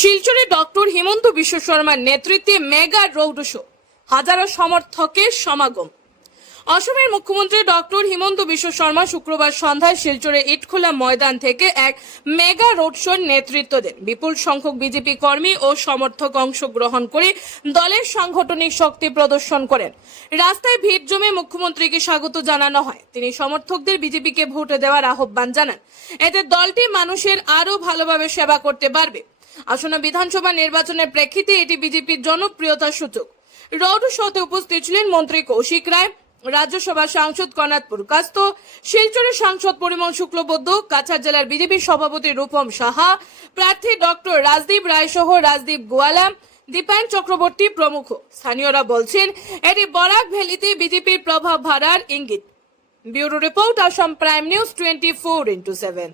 শিলচরে doctor Himanta Biswa শর্মার নেতৃত্বে mega road show, হাজারো সমর্থকের সমাগম। অসমের মুখ্যমন্ত্রী ডক্টর হিমন্ত বিশ্ব শর্মা শুক্রবার সন্ধ্যায় শিলচরে ইটখোলা ময়দান থেকে এক মেগা রোড শোর নেতৃত্ব দেন। বিপুল সংখ্যক বিজেপি কর্মী ও সমর্থক অংশগ্রহণ করে দলের সাংগঠনিক শক্তি প্রদর্শন করেন। রাস্তায় ভিড় জমে মুখ্যমন্ত্রীকে স্বাগত জানানো হয়। তিনি সমর্থকদের বিজেপিকে ভোট দেওয়ার আহ্বান জানান। এতে দলটি মানুষের আরও ভালোভাবে সেবা করতে পারবে। আসন্ন বিধানসভা নির্বাচনের প্রেক্ষিতে এটি বিজেপির জনপ্রিয়তার সূচক। রোড শোতে উপস্থিত ছিলেন মন্ত্রী কৌশিক রায়, রাজ্যসভা সাংসদ কনাথপুর কাস্ত, শিলচরের সাংসদ পরিমল শুক্লবৈদ্য, কাছাড় জেলার বিজেপি সভাপতি রূপম সাহা, প্রার্থী ডক্টর রাজদীপ রায় সহ রাজদীপ গোয়ালা, দীপায়ন চক্রবর্তী প্রমুখ। স্থানীয়রা বলছেন এটি বরাক ভ্যালিতে বিজেপির প্রভাব বাড়ার ইঙ্গিত। Bureau report, Assam prime news 24x7।